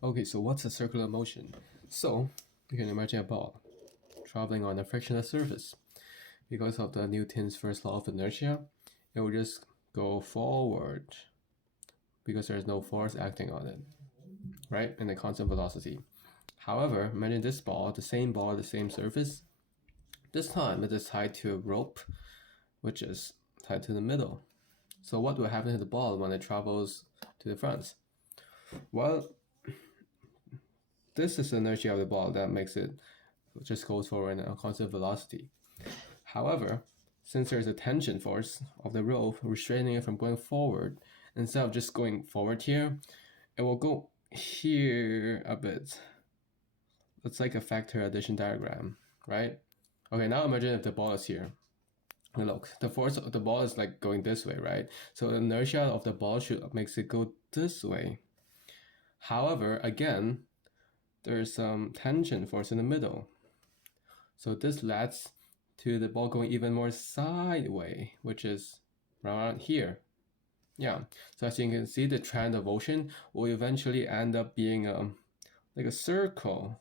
Okay, so what's a circular motion? So you can imagine a ball traveling on a frictionless surface. Because of the Newton's first law of inertia, it will just go forward because there's no force acting on it, right? And a constant velocity. However, imagine this ball, the same ball, the same surface. This time it is tied to a rope, which is tied to the middle. So what will happen to the ball when it travels to the front? Well, this is the inertia of the ball that makes it just goes forward at a constant velocity. However, since there's a tension force of the rope restraining it from going forward, instead of just going forward here, it will go here a bit. It's like a factor addition diagram, right? Okay, now imagine if the ball is here. And look, the force of the ball is like going this way, right? So the inertia of the ball makes it go this way. However, again, there's some tension force in the middle. So this leads to the ball going even more sideways, which is around here. Yeah, so as you can see, the trend of motion will eventually end up being like a circle.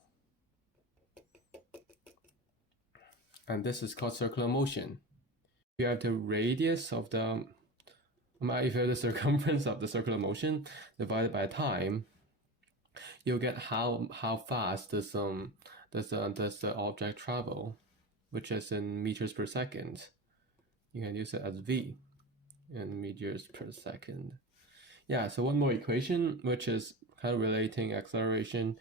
And this is called circular motion. If you have the radius of the, if you have the circumference of the circular motion divided by time, you'll get how fast does the object travel, which is in meters per second. You can use it as v in meters per second. Yeah, so one more equation, which is kind of relating acceleration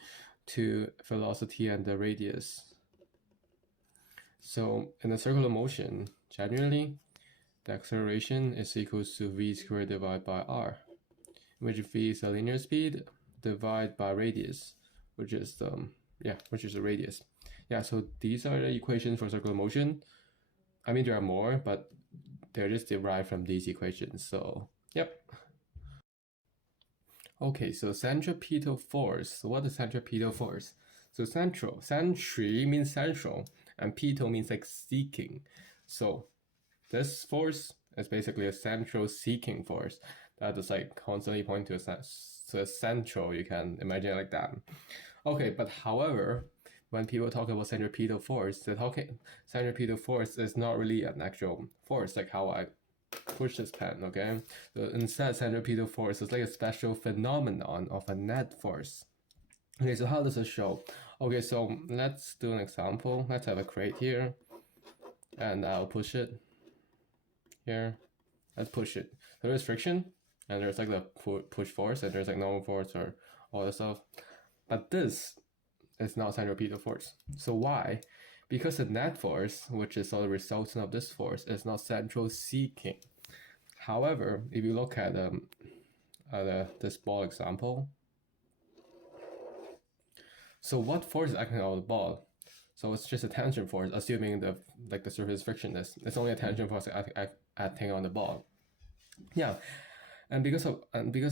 to velocity and the radius. So in a circular motion, generally, the acceleration is equals to v squared divided by r, which v is the linear speed divided by radius, which is the radius. Yeah, so these are the equations for circular motion. I mean, there are more, but they're just derived from these equations. So, yep. Okay, so centripetal force. So what is centripetal force? So centri means central, and petal means like seeking. So this force is basically a central seeking force that is like constantly pointing to a central. You can imagine it like that. Okay, but however, when people talk about centripetal force, they're talking centripetal force is not really an actual force, like how I push this pen, okay? So instead, centripetal force is like a special phenomenon of a net force. Okay, so how does it show? Okay, so let's do an example. Let's have a crate here, and I'll push it here. Let's push it. So there's friction, and there's like the push force, and there's like normal force or all this stuff. But this is not centripetal force. So why? Because the net force, which is all the resultant of this force, is not central seeking. However, if you look at this ball example, so what force is acting on the ball? So it's just a tension force, assuming the surface frictionless. It's only a tension force acting on the ball. Yeah, and because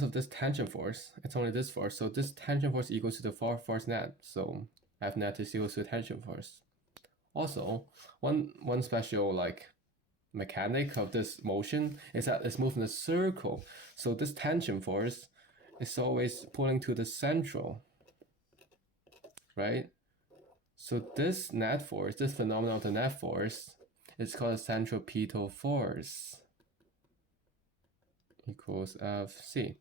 of this tension force, it's only this force. So this tension force equals to the force net. So F net is equal to tension force. Also, one special like mechanic of this motion is that it's moving in a circle. So this tension force is always pulling to the central, right? So this net force, this phenomenon of the net force, is called a centripetal force. Equals Fc.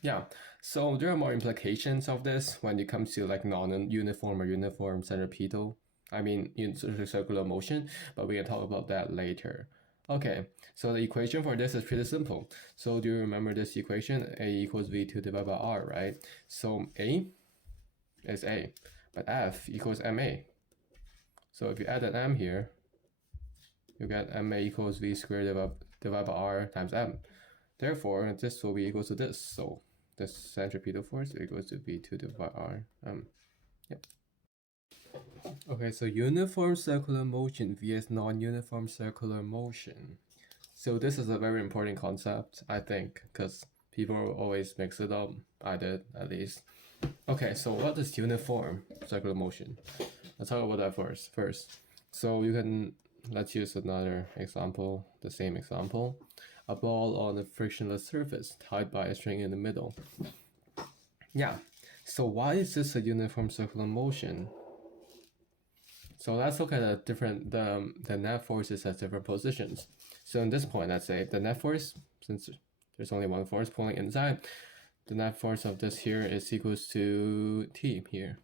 Yeah, so there are more implications of this when it comes to like non-uniform or uniform centripetal. I mean, in circular motion, but we can talk about that later. Okay, so the equation for this is pretty simple. So do you remember this equation? A equals V2 divided by R, right? So A is A, but F equals MA. So if you add an M here, you get MA equals V squared divided by R times M. Therefore, this will be equal to this. So this centripetal force equals to V2 divided by R. Yep. Okay, so uniform circular motion vs non-uniform circular motion. So this is a very important concept, I think, because people always mix it up. I did, at least. Okay, so what is uniform circular motion? Let's talk about that first. So let's use another example, the same example. A ball on a frictionless surface tied by a string in the middle. Yeah, So why is this a uniform circular motion? So let's look at the net forces at different positions. So in this point, let's say the net force, since there's only one force pulling inside, the net force of this here is equals to T here.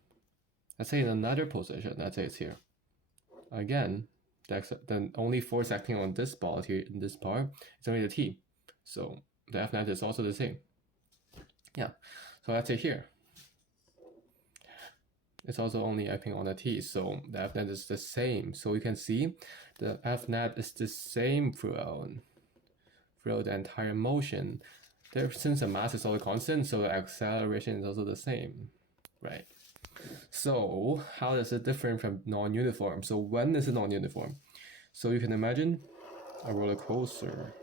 Let's say in another position, let's say it's here. Again, the only force acting on this ball here in this part is only the T. So the F net is also the same. Yeah, so let's say here, it's also only acting on the T, so the F net is the same. So you can see the F net is the same throughout the entire motion. Since the mass is also constant, so the acceleration is also the same, right? So how is it different from non-uniform? So when is it non-uniform? So you can imagine a roller coaster.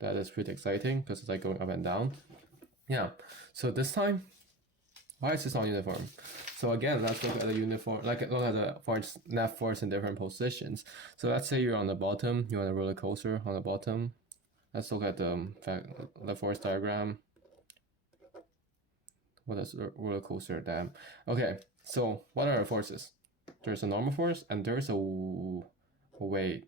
That is pretty exciting because it's like going up and down. Yeah, so this time, why is this non-uniform? So again, let's look at the uniform, look at the net force in different positions. So let's say you're on the bottom, you're on a roller coaster on the bottom. Let's look at the force diagram. What is the roller coaster dam? Okay, so what are the forces? There's a normal force and there's a weight.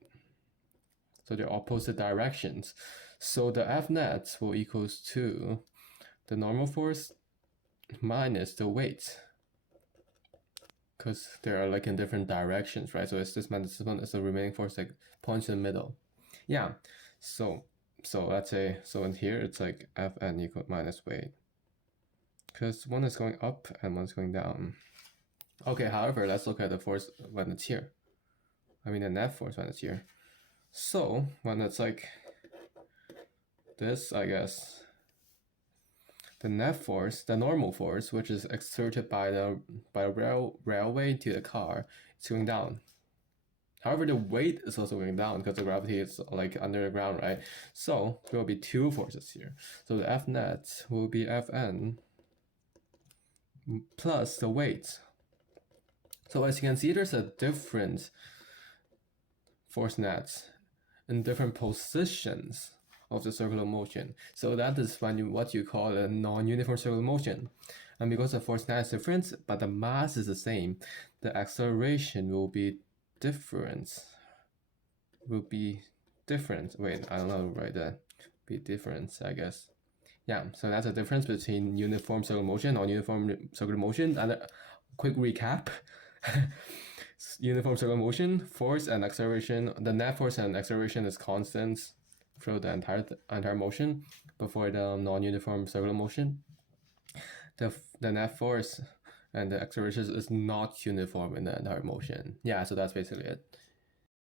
So they're opposite directions. So the F net will equals to the normal force minus the weight, because they are like in different directions, right? So it's this one is the remaining force like points in the middle. Yeah, so let's say, so in here it's like Fn equal minus weight, because one is going up and one's going down. Okay, however, let's look at the force when it's here. I mean the net force when it's here. So when it's like this, I guess, the net force, the normal force, which is exerted by the railway to the car, is going down. However, the weight is also going down because the gravity is like under the ground, right? So there will be two forces here. So the F net will be Fn plus the weight. So as you can see, there's a different force nets in different positions of the circular motion. So that is what you call a non-uniform circular motion. And because the force net is different, but the mass is the same, the acceleration will be different. Wait, I don't know, right? That be different, I guess. Yeah, so that's the difference between uniform circular motion and non-uniform circular motion. And a quick recap. Uniform circular motion, force and acceleration, the net force and acceleration is constant throughout the entire motion. But for the non-uniform circular motion, the net force and the acceleration is not uniform in the entire motion. Yeah, so that's basically it.